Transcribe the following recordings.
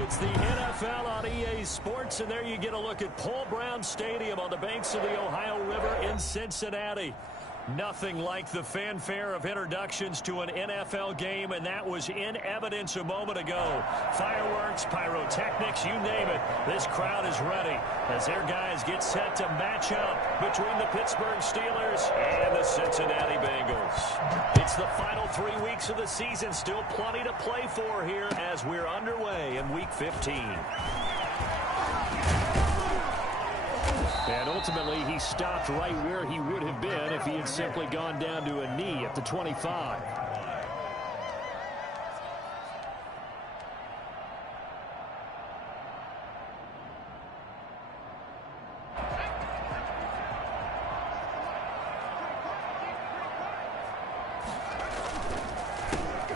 It's the NFL on EA Sports, and there you get a look at Paul Brown Stadium on the banks of the Ohio River in Cincinnati. Nothing like the fanfare of introductions to an NFL game, and that was in evidence a moment ago. Fireworks, pyrotechnics, you name it. This crowd is ready as their guys get set to match up between the Pittsburgh Steelers and the Cincinnati Bengals. It's the final 3 weeks of the season. Still plenty to play for here as we're underway in Week 15. And ultimately, he stopped right where he would have been if he had simply gone down to a knee at the 25.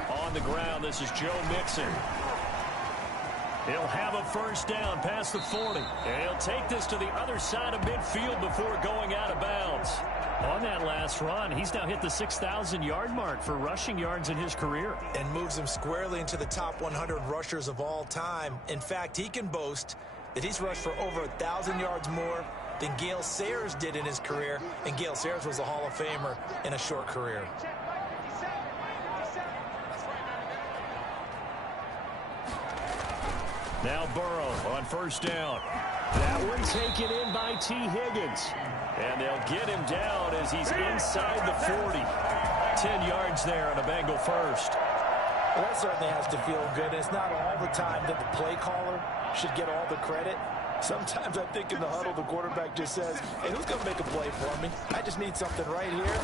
On the ground, this is Joe Mixon. He'll have a first down past the 40. And he'll take this to the other side of midfield before going out of bounds. On that last run, he's now hit the 6,000-yard mark for rushing yards in his career. And moves him squarely into the top 100 rushers of all time. In fact, he can boast that he's rushed for over 1,000 yards more than Gale Sayers did in his career. And Gale Sayers was a Hall of Famer in a short career. Now Burrow on first down. That one taken in by T. Higgins. And they'll get him down as he's inside the 40. 10 yards there on a Bengal first. Well, that certainly has to feel good. It's not all the time that the play caller should get all the credit. Sometimes I think in the huddle, the quarterback just says, hey, who's going to make a play for me? I just need something right here.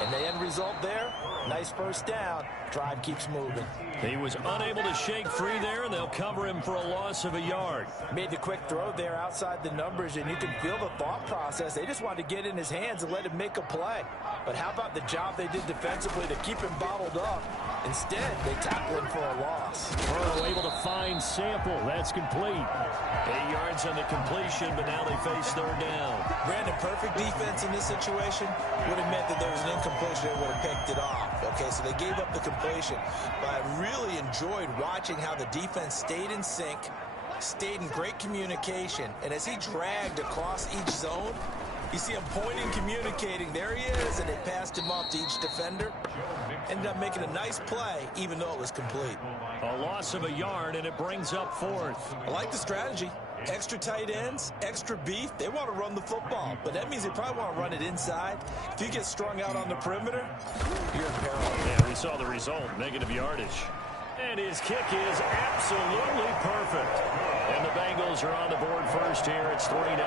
And the end result there, nice first down. Drive keeps moving. He was unable to shake free there, and they'll cover him for a loss of a yard. Made the quick throw there outside the numbers, and you can feel the thought process. They just wanted to get in his hands and let him make a play. But how about the job they did defensively to keep him bottled up? Instead, they tackle him for a loss. Burrow able to find Sample. That's complete. 8 yards on the completion, but now they face third down. Brandon, perfect defense in this situation would have meant that there was an incompletion that would have picked it off. Okay, so they gave up the completion. But I really enjoyed watching how the defense stayed in sync, stayed in great communication, and as he dragged across each zone, you see him pointing, communicating. There he is, and they passed him off to each defender. Ended up making a nice play, even though it was complete. A loss of a yard, and it brings up fourth. I like the strategy. Extra tight ends, extra beef. They want to run the football, but that means they probably want to run it inside. If you get strung out on the perimeter, you're in peril. Yeah, we saw the result, negative yardage. And his kick is absolutely perfect. And the Bengals are on the board first here. It's 3-0.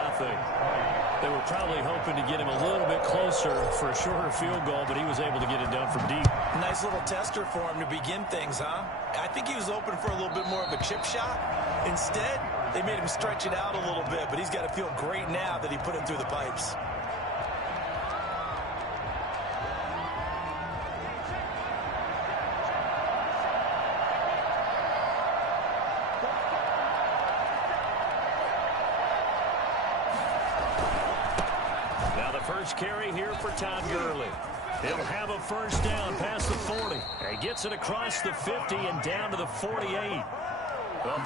They were probably hoping to get him a little bit closer for a shorter field goal, but he was able to get it done from deep. Nice little tester for him to begin things, huh? I think he was open for a little bit more of a chip shot. Instead, they made him stretch it out a little bit, but he's got to feel great now that he put it through the pipes. First carry here for Todd Gurley. He'll have a first down past the 40. He gets it across the 50 and down to the 48. A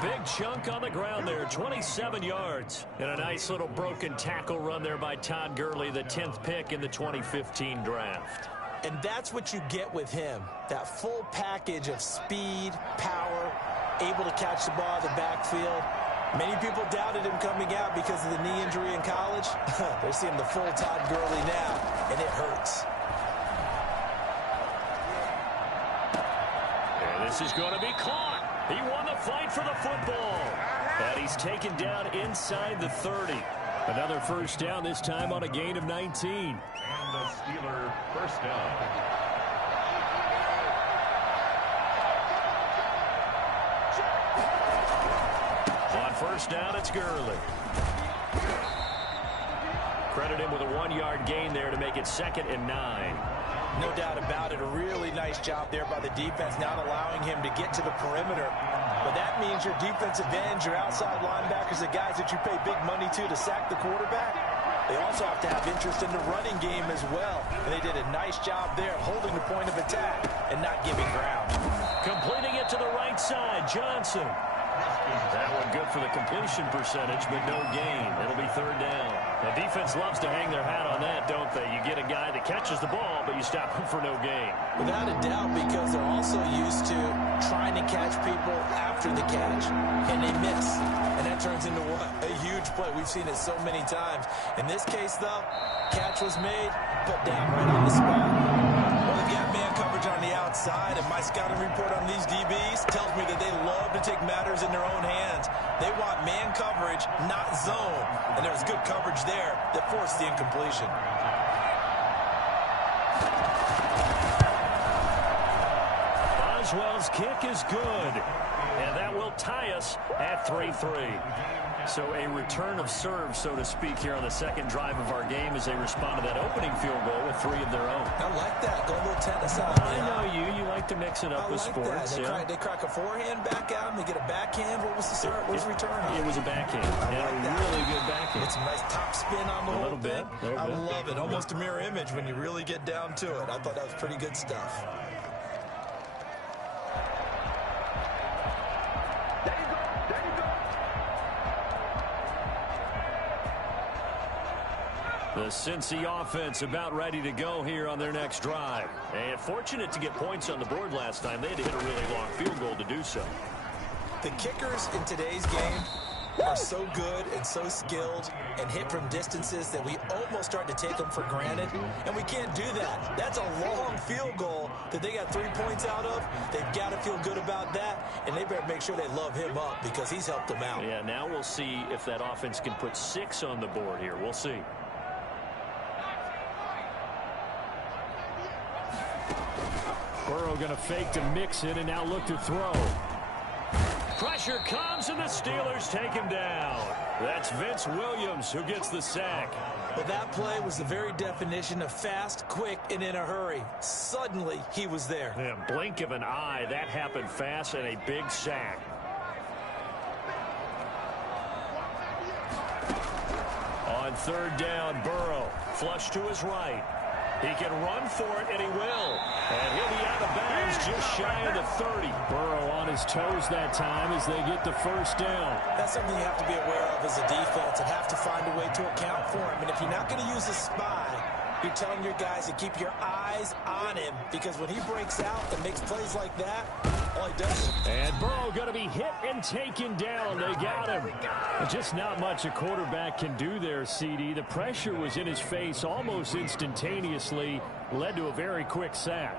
big chunk on the ground there, 27 yards. And a nice little broken tackle run there by Todd Gurley, the 10th pick in the 2015 draft. And that's what you get with him, that full package of speed, power, able to catch the ball in the backfield. Many people doubted him coming out because of the knee injury in college. They're seeing the full Todd Gurley now, and it hurts. And this is going to be caught. He won the fight for the football. And he's taken down inside the 30. Another first down, this time on a gain of 19. And the Steeler first down. First down, it's Gurley. Credit him with a 1-yard gain there to make it 2nd and 9. No doubt about it. A really nice job there by the defense, not allowing him to get to the perimeter. But that means your defensive ends, your outside linebackers, the guys that you pay big money to sack the quarterback, they also have to have interest in the running game as well. And they did a nice job there holding the point of attack and not giving ground. Completing it to the right side, Johnson. That one good for the completion percentage, but no gain. It'll be third down. The defense loves to hang their hat on that, don't they? You get a guy that catches the ball, but you stop him for no gain. Without a doubt, because they're also used to trying to catch people after the catch, and they miss. And that turns into what? A huge play. We've seen it so many times. In this case, though, catch was made, put down right on the spot. Well, they've got man coverage on the outside, and my scouting report on these DBs tells me that they love to take matters in their own hands. They want man coverage, not zone. And there was good coverage there that forced the incompletion. Boswell's kick is good, and that will tie us at 3-3. So a return of serve, so to speak, here on the second drive of our game as they respond to that opening field goal with 3 of their own. I like that. Go a little tennis out. I know you. You like to mix it up with sports. They crack a forehand back out, and they get a backhand. What was the serve? What was the return? It was a backhand. Really good backhand. It's a nice top spin on the whole bit. thing. I love it. Almost a mirror image when you really get down to it. I thought that was pretty good stuff. The Cincy offense about ready to go here on their next drive. And fortunate to get points on the board last time. They had to hit a really long field goal to do so. The kickers in today's game are so good and so skilled and hit from distances that we almost start to take them for granted. And we can't do that. That's a long field goal that they got 3 points out of. They've got to feel good about that. And they better make sure they love him up because he's helped them out. Yeah, now we'll see if that offense can put 6 on the board here. We'll see. Burrow going to fake to mix it and now look to throw. Pressure comes and the Steelers take him down. That's Vince Williams who gets the sack. Well, that play was the very definition of fast, quick, and in a hurry. Suddenly, he was there. Yeah, blink of an eye, that happened fast and a big sack. On third down, Burrow, flush to his right. He can run for it, and he will. And he'll be out of bounds just shy of the 30. Burrow on his toes that time as they get the first down. That's something you have to be aware of as a defense and have to find a way to account for him. And if you're not going to use a spy, you're telling your guys to keep your eyes on him because when he breaks out and makes plays like that, all he does. And Burrow going to be hit and taken down. They got him. Just not much a quarterback can do there, CD. The pressure was in his face almost instantaneously, led to a very quick sack.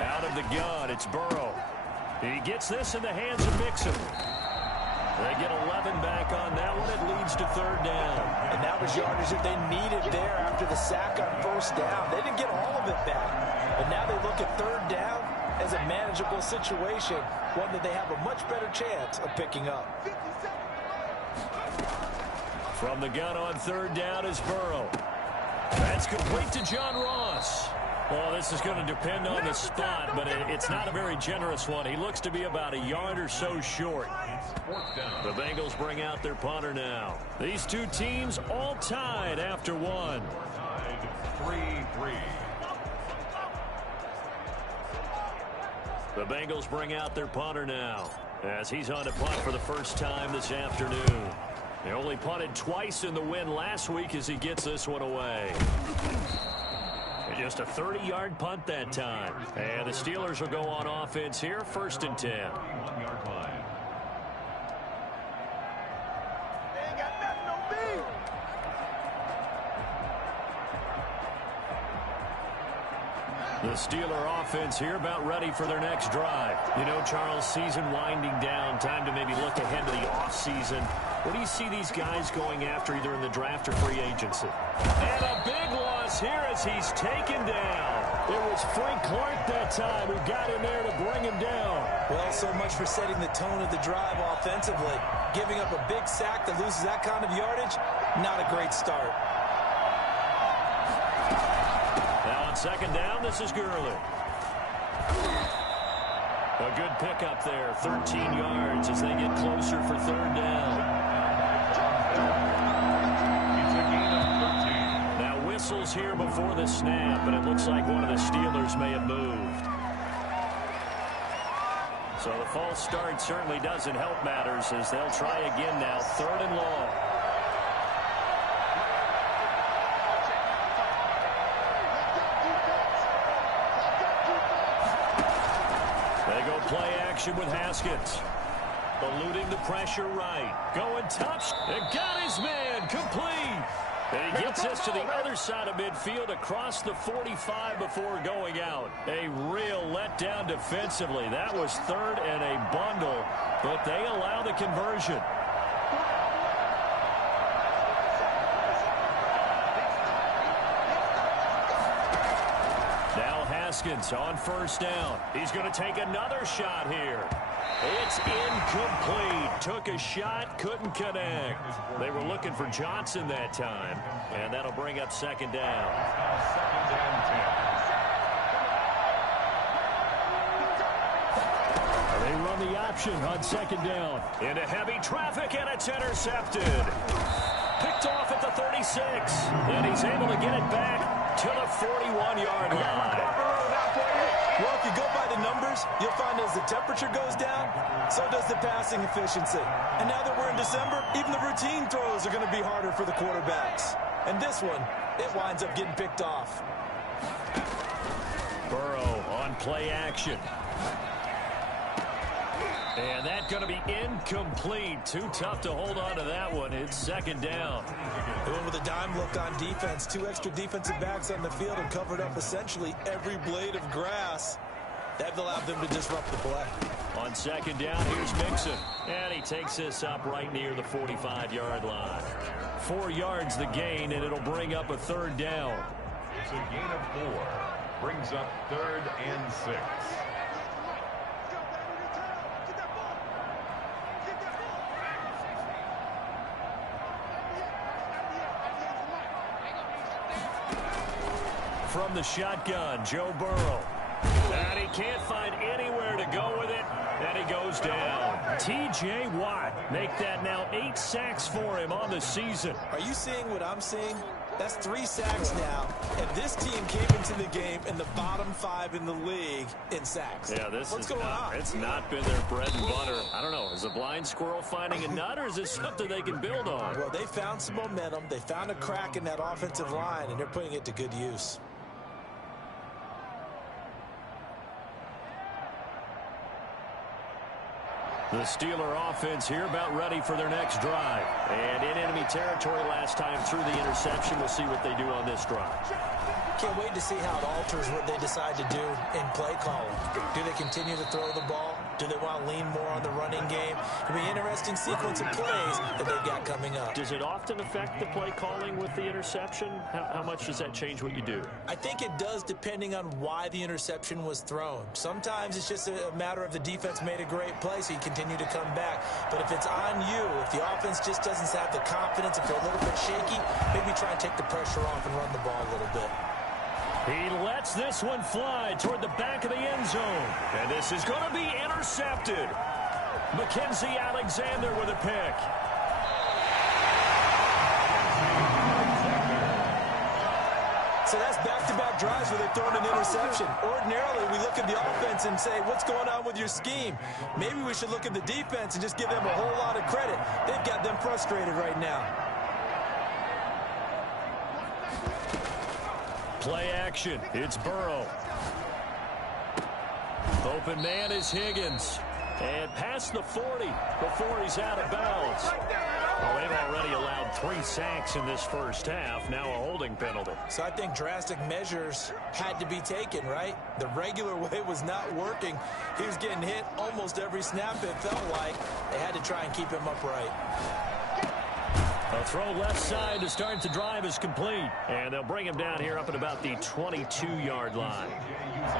Out of the gun, it's Burrow. He gets this in the hands of Mixon. They get 11 back on that one. It leads to third down. And that was yardage that they needed there after the sack on first down. They didn't get all of it back. But now they look at third down as a manageable situation, one that they have a much better chance of picking up. From the gun on third down is Burrow. That's complete to John Ross. Well, this is going to depend on the spot, but it's not a very generous one. He looks to be about a yard or so short. The Bengals bring out their punter now. These two teams all tied after one. 3-3. The Bengals bring out their punter now as he's on to punt for the first time this afternoon. They only punted twice in the win last week as he gets this one away. Just a 30-yard punt that time. And the Steelers will go on offense here, 1st and 10. 1-yard line. The Steeler offense here about ready for their next drive. You know, Charles, season winding down, time to maybe look ahead to the offseason. What do you see these guys going after either in the draft or free agency? And a big loss here as he's taken down. It was Frank Clark that time who got in there to bring him down. Well, so much for setting the tone of the drive offensively. Giving up a big sack that loses that kind of yardage, not a great start. Now on second down, this is Gurley. A good pickup there, 13 yards as they get closer for third down. Now whistles here before the snap, but it looks like one of the Steelers may have moved. So the false start certainly doesn't help matters as they'll try again now, 3rd and long. They go play action with Haskins. Eluding the pressure right. Going touch. And got his man. Complete. And he gets this to the other side of midfield across the 45 before going out. A real letdown defensively. That was 3rd and a bundle, but they allow the conversion. Now Haskins on 1st down. He's going to take another shot here. It's incomplete. Took a shot, couldn't connect. They were looking for Johnson that time, and that'll bring up 2nd down. 2nd and 10. They run the option on 2nd down. Into heavy traffic, and it's intercepted. Picked off at the 36, and he's able to get it back to the 41-yard line. Well, if you go by the numbers, you'll find as the temperature goes down, so does the passing efficiency. And now that we're in December, even the routine throws are going to be harder for the quarterbacks. And this one, it winds up getting picked off. Burrow on play action. And that's going to be incomplete. Too tough to hold on to that one. It's 2nd down. They went with a dime look on defense. 2 extra defensive backs on the field and covered up essentially every blade of grass. That allowed them to disrupt the play. On 2nd down, here's Mixon. And he takes this up right near the 45-yard line. 4 yards the gain, and it'll bring up a 3rd down. It's a gain of 4. Brings up 3rd and 6. From the shotgun, Joe Burrow. And he can't find anywhere to go with it, and he goes down. T.J. Watt make that now 8 sacks for him on the season. Are you seeing what I'm seeing? That's 3 sacks now, and this team came into the game in the bottom 5 in the league in sacks. Yeah, what's going on? It's not been their bread and butter. I don't know. Is a blind squirrel finding a nut, or is this something they can build on? Well, they found some momentum. They found a crack in that offensive line, and they're putting it to good use. The Steeler offense here about ready for their next drive. And in enemy territory last time through the interception. We'll see what they do on this drive. Can't wait to see how it alters what they decide to do in play calling. Do they continue to throw the ball? Do they want to lean more on the running game? It'll be an interesting sequence of plays that they've got coming up. Does it often affect the play calling with the interception? How much does that change what you do? I think it does depending on why the interception was thrown. Sometimes it's just a matter of the defense made a great play, so you continue to come back. But if it's on you, if the offense just doesn't have the confidence, if they're a little bit shaky, maybe try and take the pressure off and run the ball a little bit. He lets this one fly toward the back of the end zone. And this is going to be intercepted. Mackenzie Alexander with a pick. So that's back-to-back drives where they're throwing an interception. Ordinarily, we look at the offense and say, what's going on with your scheme? Maybe we should look at the defense and just give them a whole lot of credit. They've got them frustrated right now. Play action. It's Burrow. Open man is Higgins. And past the 40 before he's out of bounds. Well, they've already allowed 3 sacks in this first half. Now a holding penalty. So I think drastic measures had to be taken, right? The regular way was not working. He was getting hit almost every snap, it felt like. They had to try and keep him upright. A throw left side to start the drive is complete. And they'll bring him down here up at about the 22-yard line.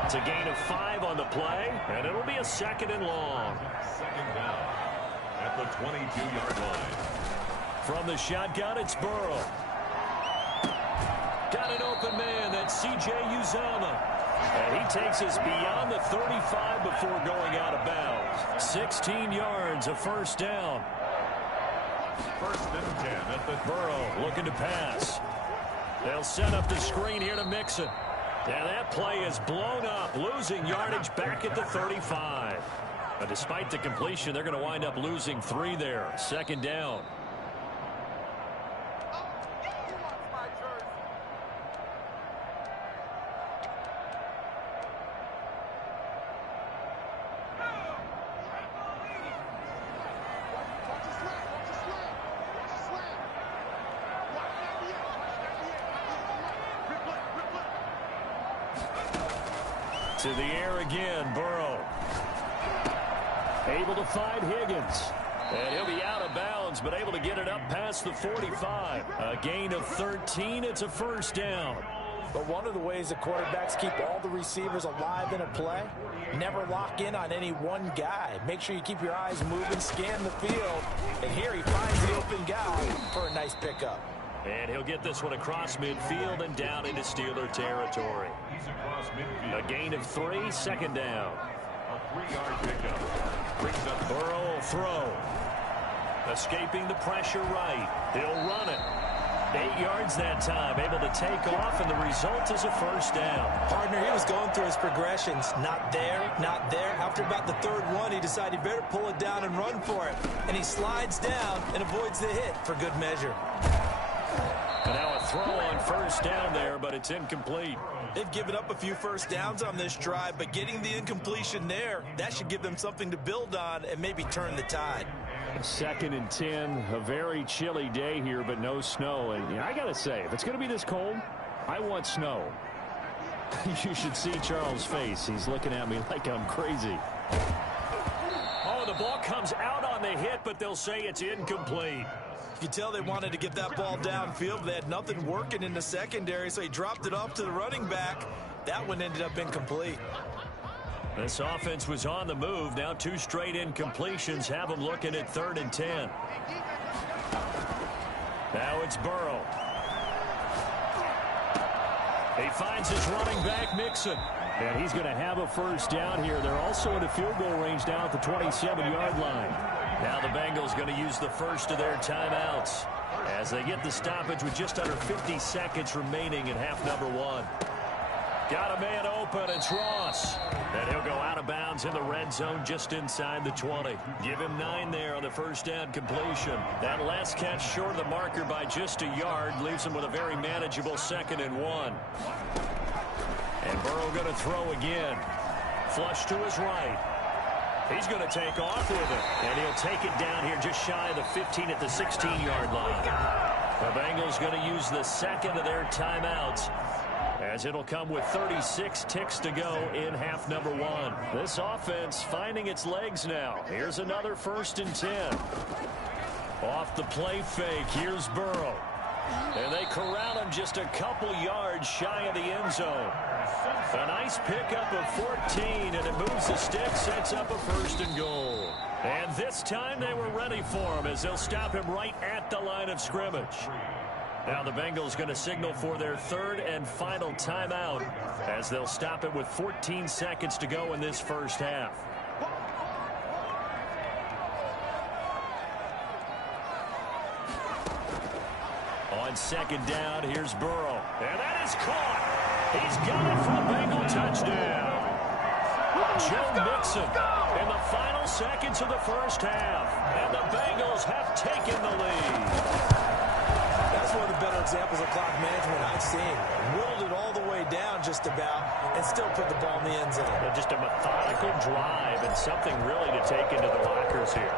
It's a gain of 5 on the play, and it'll be a 2nd and long. 2nd down at the 22-yard line. From the shotgun, it's Burrow. Got an open man. That's C.J. Uzomah. And he takes us beyond the 35 before going out of bounds. 16 yards, a first down. 1st and 10 at the Burrow looking to pass. They'll set up the screen here to Mixon. And that play is blown up, losing yardage back at the 35. But despite the completion, they're going to wind up losing 3 there. Second down. To the air again, Burrow. Able to find Higgins. And he'll be out of bounds, but able to get it up past the 45. A gain of 13. It's a first down. But one of the ways the quarterbacks keep all the receivers alive in a play, never lock in on any one guy. Make sure you keep your eyes moving, scan the field. And here he finds the open guy for a nice pickup. And he'll get this one across midfield and down into Steeler territory. A gain of 3, second down. A 3-yard pickup. Brings up Burrow will throw. Escaping the pressure right. He'll run it. 8 yards that time. Able to take off, and the result is a first down. Partner, he was going through his progressions. Not there, not there. After about the third one, he decided he better pull it down and run for it. And he slides down and avoids the hit for good measure. And now a throw on first down there, but it's incomplete. They've given up a few first downs on this drive, but getting the incompletion there, that should give them something to build on and maybe turn the tide. 2nd and 10, a very chilly day here, but no snow. And I got to say, if it's going to be this cold, I want snow. You should see Charles' face. He's looking at me like I'm crazy. Oh, the ball comes out on the hit, but they'll say it's incomplete. You can tell they wanted to get that ball downfield, but they had nothing working in the secondary, so he dropped it off to the running back. That one ended up incomplete. This offense was on the move. Now 2 straight incompletions have them looking at 3rd and 10. Now it's Burrow. He finds his running back, Mixon. And he's going to have a first down here. They're also in a field goal range now at the 27-yard line. Now the Bengals going to use the first of their timeouts as they get the stoppage with just under 50 seconds remaining in half number 1. Got a man open. It's Ross. And he'll go out of bounds in the red zone just inside the 20. Give him 9 there on the first down completion. That last catch short of the marker by just a yard leaves him with a very manageable 2nd and 1. And Burrow going to throw again. Flush to his right. He's going to take off with it. And he'll take it down here just shy of the 15 at the 16-yard line. The Bengals going to use the second of their timeouts, as it'll come with 36 ticks to go in half number 1. This offense finding its legs now. Here's another 1st and 10. Off the play fake, here's Burrow. And they corral him just a couple yards shy of the end zone. A nice pickup of 14, and it moves the stick, sets up a 1st and goal. And this time they were ready for him, as they'll stop him right at the line of scrimmage. Now the Bengals going to signal for their 3rd and final timeout, as they'll stop it with 14 seconds to go in this first half. On 2nd down, here's Burrow. And that is caught. He's got it for a Bengal touchdown. Joe Mixon in the final seconds of the first half. And the Bengals have taken the lead. That's one of the better examples of clock management I've seen. Whittled it all the way down just about and still put the ball in the end zone. Just a methodical drive and something really to take into the lockers here.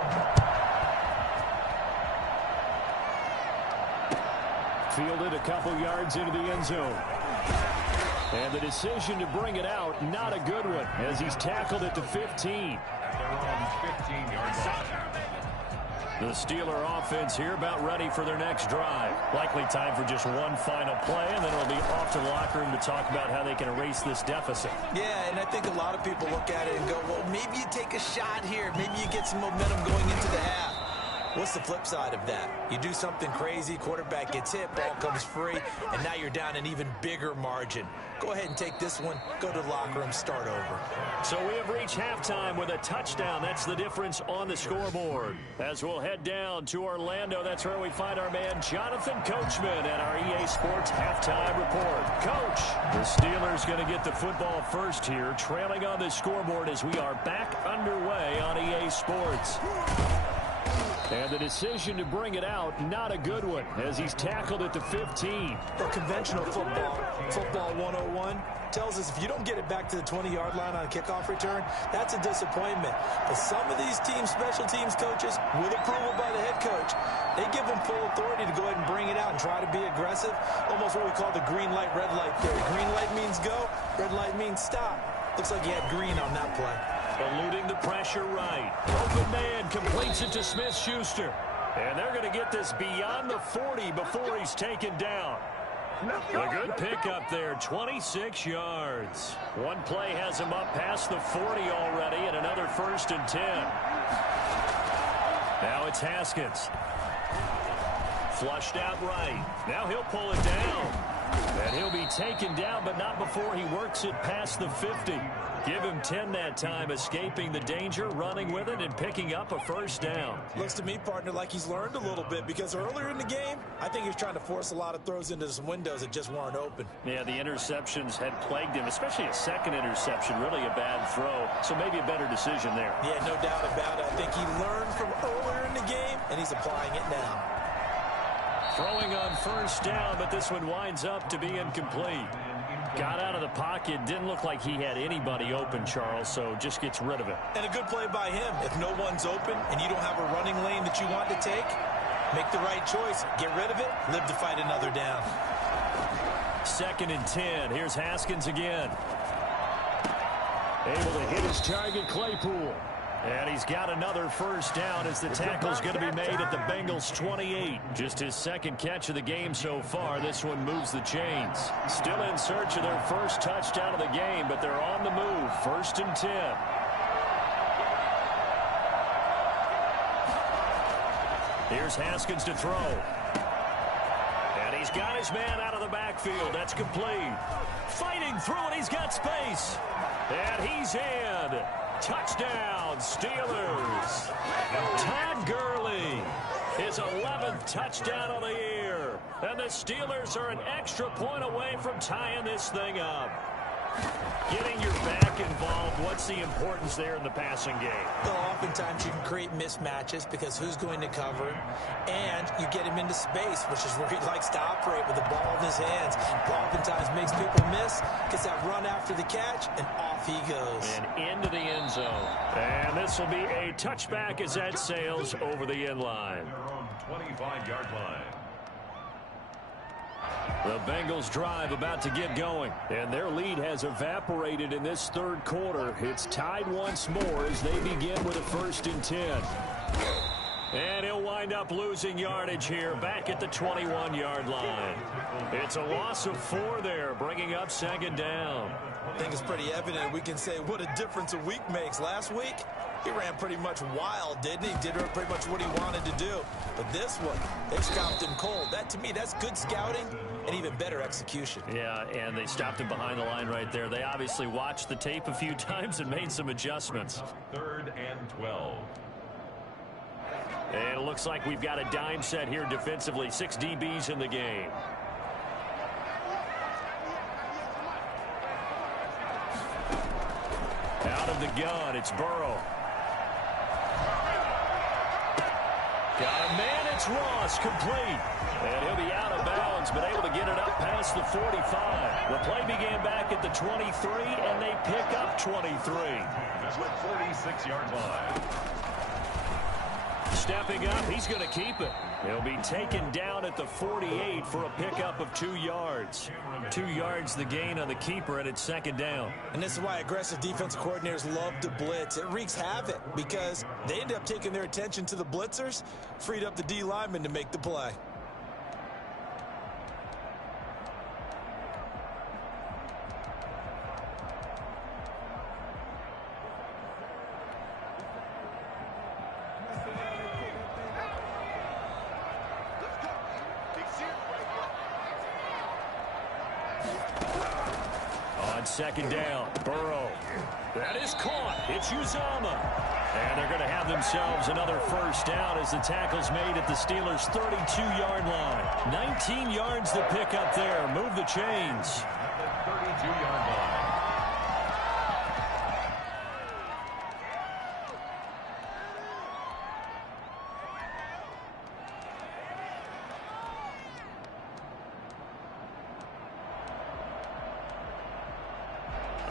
Fielded a couple yards into the end zone. And the decision to bring it out, not a good one, as he's tackled at the 15. The Steeler offense here about ready for their next drive. Likely time for just one final play, and then it'll be off to the locker room to talk about how they can erase this deficit. Yeah, and I think a lot of people look at it and go, well, maybe you take a shot here. Maybe you get some momentum going into the half. What's the flip side of that? You do something crazy, quarterback gets hit, ball comes free, and now you're down an even bigger margin. Go ahead and take this one, go to the locker room, start over. So we have reached halftime with a touchdown. That's the difference on the scoreboard. As we'll head down to Orlando, that's where we find our man Jonathan Coachman at our EA Sports Halftime Report. Coach, the Steelers going to get the football first here, trailing on the scoreboard as we are back underway on EA Sports. And the decision to bring it out, not a good one, as he's tackled at the 15. Well, conventional football 101, tells us if you don't get it back to the 20-yard line on a kickoff return, that's a disappointment. But some of these special teams coaches, with approval by the head coach, they give them full authority to go ahead and bring it out and try to be aggressive. Almost what we call the green light, red light theory. Green light means go, red light means stop. Looks like he had green on that play. Eluding the pressure right. Open man completes it to Smith-Schuster. And they're going to get this beyond the 40 before he's taken down. A good pickup there, 26 yards. One play has him up past the 40 already, and another 1st and 10. Now it's Haskins. Flushed out right. Now he'll pull it down. And he'll be taken down, but not before he works it past the 50. Give him 10 that time, escaping the danger, running with it, and picking up a 1st down. Looks to me, partner, like he's learned a little bit, because earlier in the game, I think he was trying to force a lot of throws into some windows that just weren't open. Yeah, the interceptions had plagued him, especially a second interception, really a bad throw. So maybe a better decision there. Yeah, no doubt about it. I think he learned from earlier in the game, and he's applying it now. Throwing on 1st down, but this one winds up to be incomplete. Got out of the pocket. Didn't look like he had anybody open, Charles, so just gets rid of it. And a good play by him. If no one's open and you don't have a running lane that you want to take, make the right choice. Get rid of it. Live to fight another down. 2nd and 10. Here's Haskins again. Able to hit his target, Claypool. And he's got another 1st down as the tackle's going to be made at the Bengals' 28. Just his 2nd catch of the game so far. This one moves the chains. Still in search of their 1st touchdown of the game, but they're on the move. 1st and 10. Here's Haskins to throw. And he's got his man out of the backfield. That's complete. Fighting through it. He's got space. And he's in. Touchdown, Steelers. Todd Gurley, his 11th touchdown of the year. And the Steelers are an extra point away from tying this thing up. Getting your back involved, what's the importance there in the passing game? Well, oftentimes you can create mismatches because who's going to cover him, and you get him into space, which is where he likes to operate with the ball in his hands. Oftentimes makes people miss, gets that run after the catch, and off he goes. And into the end zone. And this will be a touchback as that sails over the end line. Their own 25-yard line. The Bengals drive about to get going, and their lead has evaporated in this 3rd quarter. It's tied once more as they begin with a 1st and 10. And he'll wind up losing yardage here back at the 21-yard line. It's a loss of 4 there, bringing up 2nd down. I think it's pretty evident. We can say what a difference a week makes. Last week, he ran pretty much wild, didn't he? Did pretty much what he wanted to do. But this one, they stopped him cold. That, to me, that's good scouting and even better execution. Yeah, and they stopped him behind the line right there. They obviously watched the tape a few times and made some adjustments. 3rd and 12. And it looks like we've got a dime set here defensively. 6 DBs in the game. Out of the gun, it's Burrow. Got a man, it's Ross, complete. And he'll be out of bounds, but able to get it up past the 45. The play began back at the 23, and they pick up 23. This with 46-yard line. Stepping up, he's going to keep it. He'll be taken down at the 48 for a pickup of 2 yards. 2 yards the gain on the keeper, and it's 2nd down. And this is why aggressive defensive coordinators love to blitz. It wreaks havoc because they end up taking their attention to the blitzers, freed up the D lineman to make the play. On second down, Burrow. That is caught. It's Uzomah. And they're going to have themselves another first down as the tackle's made at the Steelers' 32-yard line. 19 yards to pick up there. Move the chains. At the 32-yard line.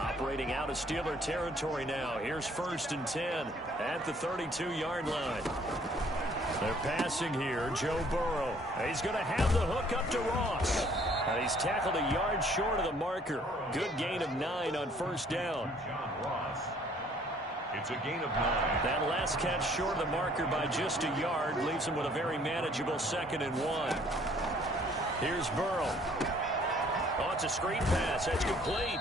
Operating out of Steeler territory now. Here's 1st and 10 at the 32-yard line. They're passing here. Joe Burrow. He's going to have the hook up to Ross. And he's tackled a yard short of the marker. Good gain of 9 on first down. John Ross. It's a gain of 9. That last catch short of the marker by just a yard leaves him with a very manageable 2nd and 1. Here's Burrow. Oh, it's a screen pass. That's complete.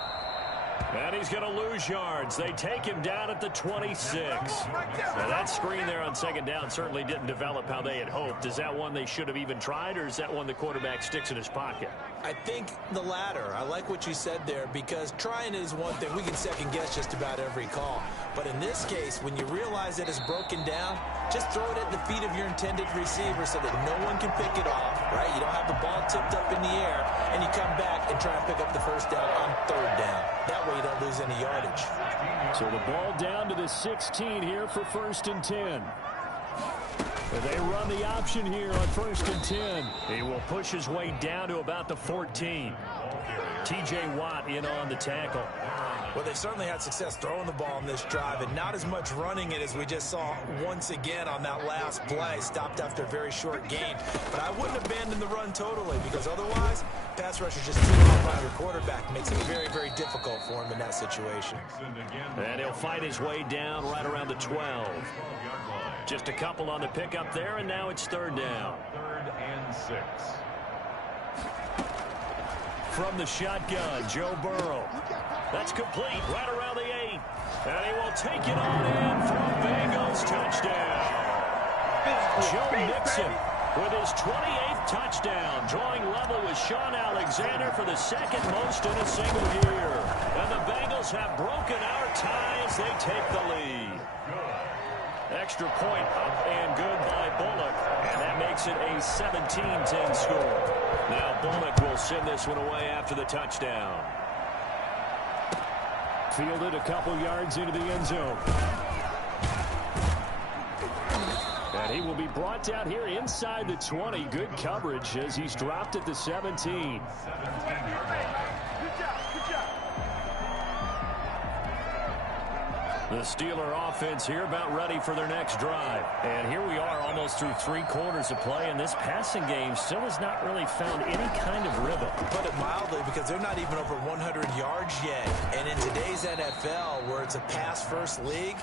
And he's going to lose yards. They take him down at the 26. Now that screen there on 2nd down certainly didn't develop how they had hoped. Is that one they should have even tried, or is that one the quarterback sticks in his pocket? I think the latter. I like what you said there, because trying is one thing. We can second guess just about every call. But in this case, when you realize that it's broken down, just throw it at the feet of your intended receiver so that no one can pick it off, right? You don't have the ball tipped up in the air, and you come back and try and pick up the first down on 3rd down. That way you don't lose any yardage. So the ball down to the 16 here for 1st and 10. They run the option here on 1st and 10. He will push his way down to about the 14. T.J. Watt in on the tackle. Well, they certainly had success throwing the ball in this drive, and not as much running it as we just saw once again on that last play. Stopped after a very short gain. But I wouldn't abandon the run totally, because otherwise, pass rush is just too off on your quarterback. It makes it very, very difficult for him in that situation. And he'll fight his way down right around the 12. Just a couple on the pickup there, and now it's 3rd down. 3rd and 6. From the shotgun, Joe Burrow. That's complete right around the 8. And he will take it on in for a Bengals touchdown. Joe Mixon with his 28th touchdown, drawing level with Sean Alexander for the 2nd most in a single year. And the Bengals have broken our tie as they take the lead. Extra point up and good by Bullock. And that makes it a 17-10 score. Now Bullock will send this one away after the touchdown. Fielded a couple yards into the end zone. And he will be brought down here inside the 20. Good coverage as he's dropped at the 17. The Steeler offense here about ready for their next drive. And here we are almost through 3 quarters of play, and this passing game still has not really found any kind of rhythm. Put it mildly, because they're not even over 100 yards yet. And in today's NFL, where it's a pass-first league,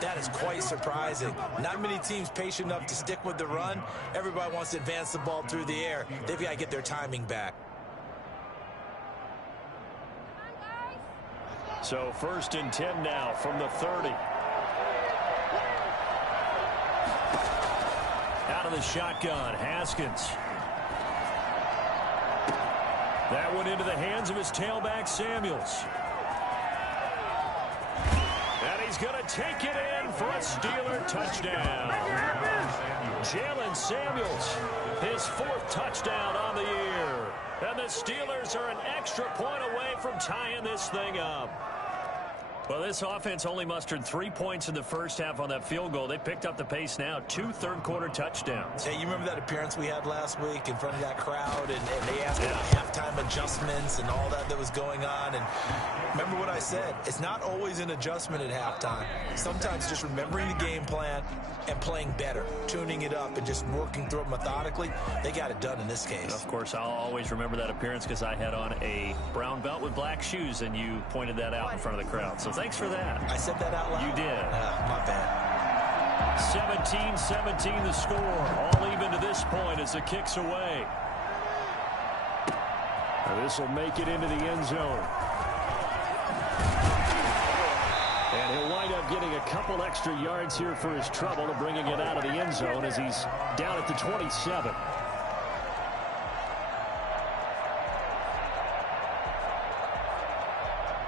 that is quite surprising. Not many teams patient enough to stick with the run. Everybody wants to advance the ball through the air. They've got to get their timing back. So 1st and 10 now from the 30. Out of the shotgun, Haskins. That one into the hands of his tailback, Samuels. And he's going to take it in for a Steeler touchdown. Jalen Samuels, his 4th touchdown on the year. And the Steelers are an extra point away from tying this thing up. Well, this offense only mustered 3 points in the first half on that field goal. They picked up the pace now. 2 third-quarter touchdowns. Hey, you remember that appearance we had last week in front of that crowd, and they asked about halftime adjustments and all that was going on. And remember what I said. It's not always an adjustment at halftime. Sometimes just remembering the game plan and playing better, tuning it up and just working through it methodically. They got it done in this case. Of course, I'll always remember that appearance because I had on a brown belt with black shoes, and you pointed that out in front of the crowd. So thanks for that. I said that out loud? You did. My bad. 17-17 the score. All even to this point as the kick's away. This will make it into the end zone. And he'll wind up getting a couple extra yards here for his trouble to bringing it out of the end zone as he's down at the 27.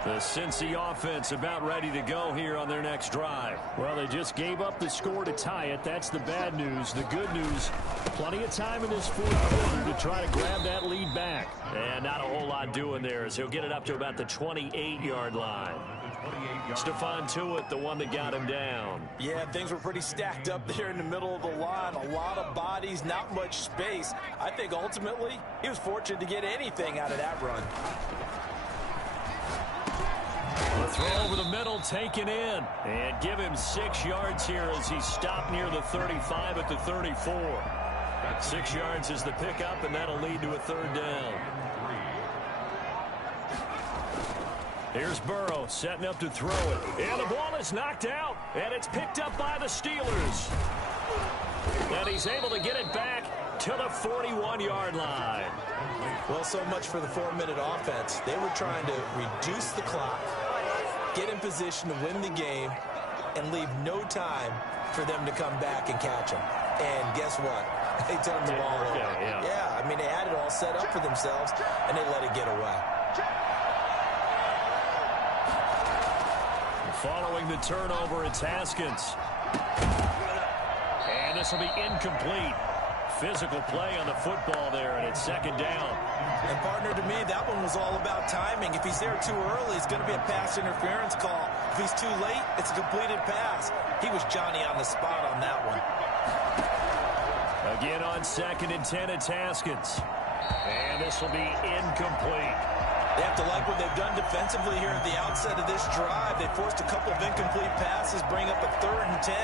The Cincy offense about ready to go here on their next drive. Well, they just gave up the score to tie it. That's the bad news. The good news, plenty of time in this fourth quarter to try to grab that lead back. And not a whole lot doing there as he'll get it up to about the 28-yard line. Stephon Tuitt, the one that got him down. Yeah, things were pretty stacked up there in the middle of the line. A lot of bodies, not much space. I think ultimately he was fortunate to get anything out of that run. The throw over the middle taken in. And give him 6 yards here as he stopped near the 35 at the 34. 6 yards is the pickup, and that'll lead to a third down. Here's Burrow setting up to throw it. And the ball is knocked out. And it's picked up by the Steelers. And he's able to get it back to the 41-yard line. Well, so much for the 4-minute offense. They were trying to reduce the clock, get in position to win the game, and leave no time for them to come back and catch them. And guess what? They turned the ball over. Yeah, I mean, they had it all set up for themselves, and they let it get away. Following the turnover, it's Haskins. And this will be incomplete. Physical play on the football there, and it's second down. And partner, to me, that one was all about timing. If he's there too early, it's going to be a pass interference call. If he's too late, it's a completed pass. He was Johnny on the spot on that one. Again on 2nd and 10, it's Haskins. And this will be incomplete. They have to like what they've done defensively here at the outset of this drive. They forced a couple of incomplete passes, bring up a 3rd and 10.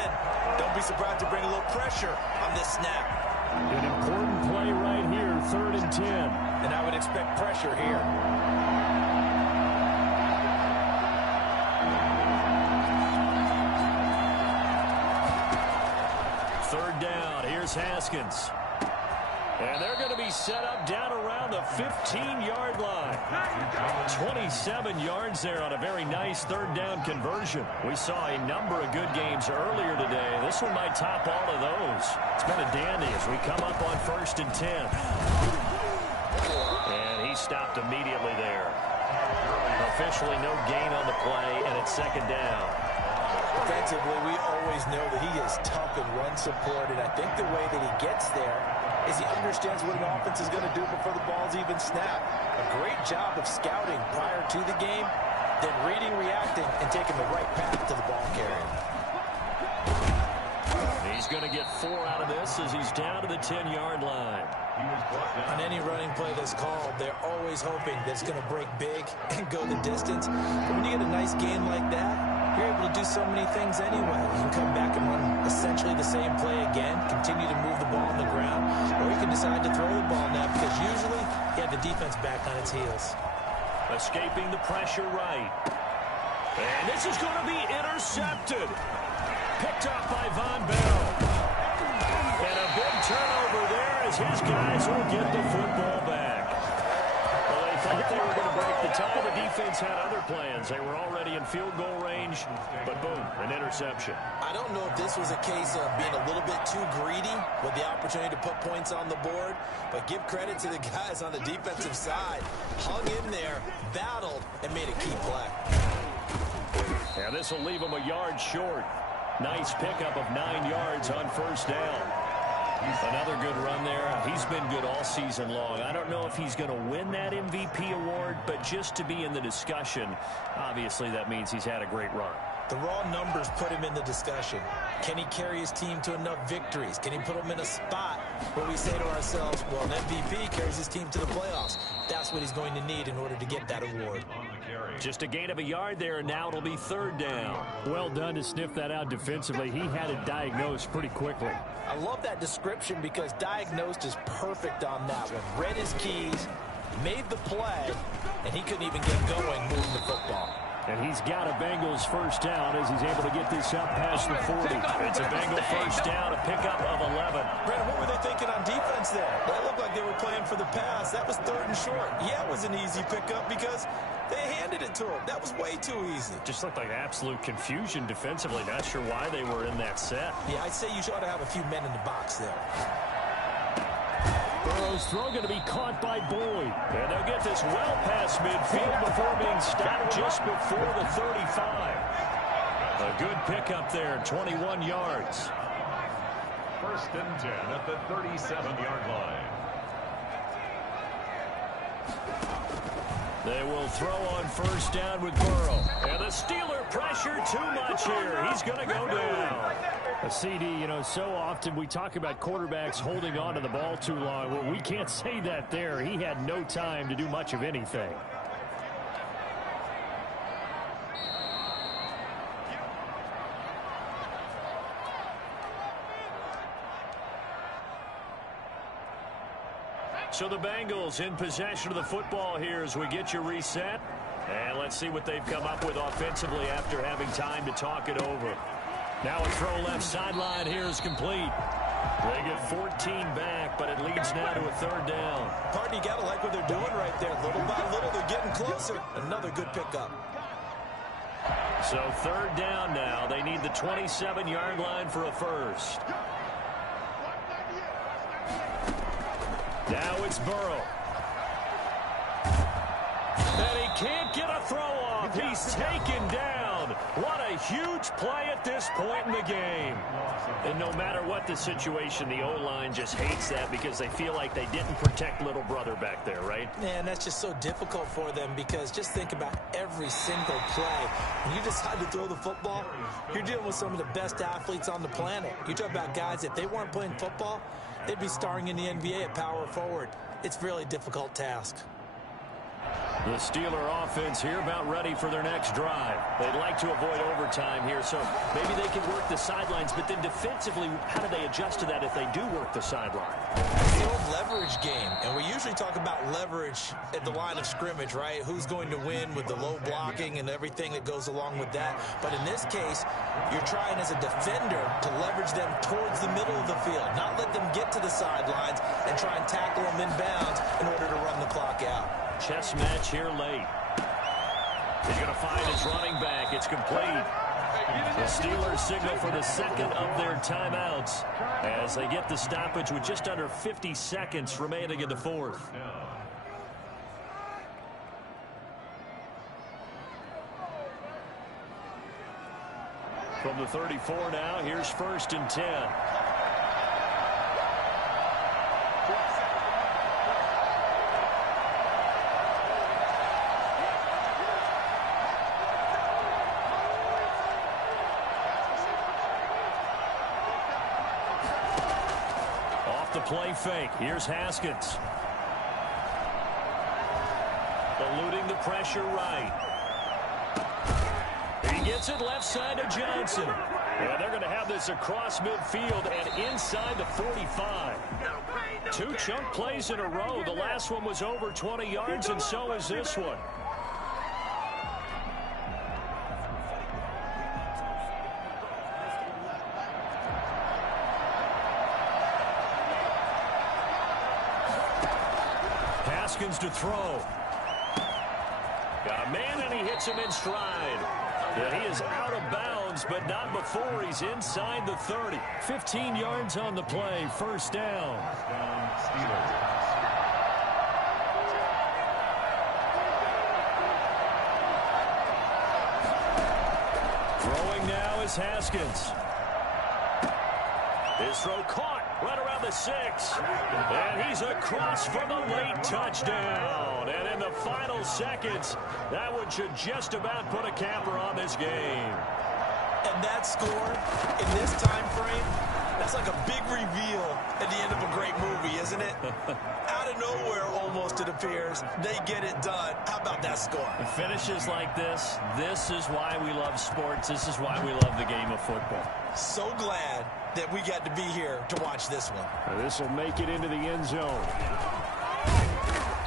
Don't be surprised to bring a little pressure on this snap. An important play right here, 3rd and 10. And I would expect pressure here. Third down, here's Haskins. And they're going to be set up down around the 15-yard line. 27 yards there on a very nice third down conversion. We saw a number of good games earlier today. This one might top all of those. It's been a dandy as we come up on 1st and 10. And he stopped immediately there. Officially no gain on the play, and it's second down. Defensively, we always know that he is tough and run support, and I think the way that he gets there is he understands what an offense is going to do before the ball's even snapped. A great job of scouting prior to the game, then reading, reacting, and taking the right path to the ball carrier. He's going to get 4 out of this as he's down to the 10-yard line. On any running play that's called, they're always hoping that it's going to break big and go the distance. But when you get a nice gain like that, you're able to do so many things anyway. You can come back and run essentially the same play again, continue to move the ball on the ground, or you can decide to throw the ball now because usually you have the defense back on its heels. Escaping the pressure right. And this is going to be intercepted. Picked up by Von Bell. And a big turnover there as his guys will get the football back. Well, they thought they were going to break the tie. The defense had other plans. They were already in field goal range, but boom, an interception. I don't know if this was a case of being a little bit too greedy with the opportunity to put points on the board, but give credit to the guys on the defensive side. Hung in there, battled, and made a key play. Yeah, this will leave him a yard short. Nice pickup of 9 yards on first down. Another good run there. He's been good all season long. I don't know if he's going to win that MVP award, but just to be in the discussion, obviously that means he's had a great run. The raw numbers put him in the discussion. Can he carry his team to enough victories? Can he put them in a spot where we say to ourselves, well, an MVP carries his team to the playoffs. That's what he's going to need in order to get that award. Just a gain of a yard there, and now it'll be third down. Well done to sniff that out defensively. He had it diagnosed pretty quickly. I love that description because diagnosed is perfect on that one. Read his keys, made the play, and he couldn't even get going moving the football. And he's got a Bengals first down as he's able to get this up past the 40. It's a Bengal first down, a pickup of 11. Brandon, what were they thinking on defense there? They looked like they were playing for the pass. That was third and short. Yeah, it was an easy pickup because they handed it to him. That was way too easy. Just looked like absolute confusion defensively. Not sure why they were in that set. Yeah, I'd say you ought to have a few men in the box there. Burrow's throw going to be caught by Boyd. And they'll get this well past midfield before being stopped just before the 35. A good pickup there, 21 yards. First and 10 at the 37-yard line. They will throw on first down with Burrow. And the Steeler pressure too much here. He's going to go down. A CD, so often we talk about quarterbacks holding on to the ball too long. Well, we can't say that there. He had no time to do much of anything. So the Bengals in possession of the football here as we get you reset. And let's see what they've come up with offensively after having time to talk it over. Now a throw left sideline here is complete. They get 14 back, but it leads now to a third down. Pardon, you got to like what they're doing right there. Little by little, they're getting closer. Another good pickup. So third down now. They need the 27-yard line for a first. Now it's Burrow. And he can't get a throw off. He's taken down. What a huge play at this point in the game. And no matter what the situation, the O-line just hates that because they feel like they didn't protect little brother back there, right? Man, that's just so difficult for them because just think about every single play. When you decide to throw the football, you're dealing with some of the best athletes on the planet. You talk about guys, if they weren't playing football, they'd be starring in the NBA at power forward. It's a really difficult task. The Steeler offense here about ready for their next drive. They'd like to avoid overtime here, so maybe they can work the sidelines, but then defensively, how do they adjust to that if they do work the sideline? It's the old leverage game, and we usually talk about leverage at the line of scrimmage, right? Who's going to win with the low blocking and everything that goes along with that. But in this case, you're trying as a defender to leverage them towards the middle of the field, not let them get to the sidelines and try and tackle them in bounds in order to run the clock out. Chess match here late. He's going to find his running back. It's complete. The Steelers signal for the second of their timeouts as they get the stoppage with just under 50 seconds remaining in the fourth. From the 34 now, here's first and 10. Play fake. Here's Haskins. Eluding the pressure right. He gets it left side to Johnson. And they're going to have this across midfield and inside the 45. Two chunk plays in a row. The last one was over 20 yards, and so is this one. To throw. Got a man and he hits him in stride. And he is out of bounds, but not before he's inside the 30. 15 yards on the play. First down. Throwing now is Haskins. His throw caught right around the 6. And he's across for the late touchdown. And in the final seconds, that one should just about put a capper on this game. And that score in this time frame, that's like a big reveal at the end of a great movie, isn't it? Out of nowhere, almost, it appears. They get it done. How about that score? Finishes like this. This is why we love sports. This is why we love the game of football. So glad that we got to be here to watch this one. This will make it into the end zone.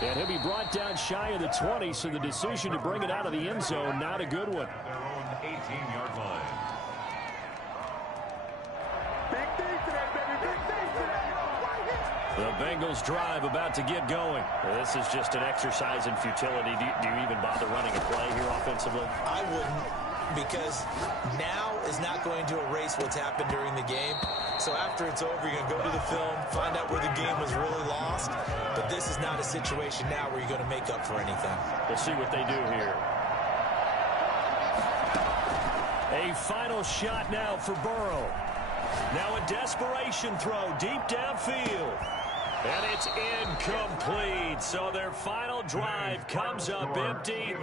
And he'll be brought down shy of the 20, so the decision to bring it out of the end zone, not a good one. 18-yard line. The Bengals drive about to get going. This is just an exercise in futility. Do you even bother running a play here offensively? I wouldn't, because now is not going to erase what's happened during the game. So after it's over, you're going to go to the film, find out where the game was really lost. But this is not a situation now where you're going to make up for anything. We'll see what they do here. A final shot now for Burrow. Now a desperation throw deep downfield. And it's incomplete. So their final drive comes up empty.